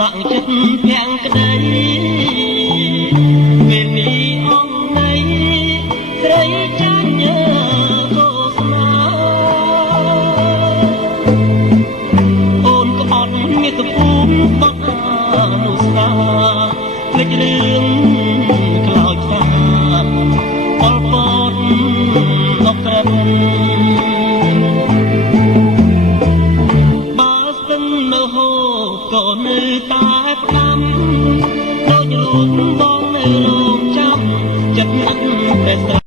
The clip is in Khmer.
លាក់ចិត្តភាំងក្តីពេលនេះអង្គណៃស្រីចាញ់ញើកោស្នាអូនក្បត់មាតុភូមិបត់អនុស្សាភ្លេចរឿងខ្លោចខ្លាប៉ុលពតលោកក្រិតនៅហូបក៏នៅតែផ្ដាំដូចរូបបងនៅរងចាំចិត្តនឹកតែស្រ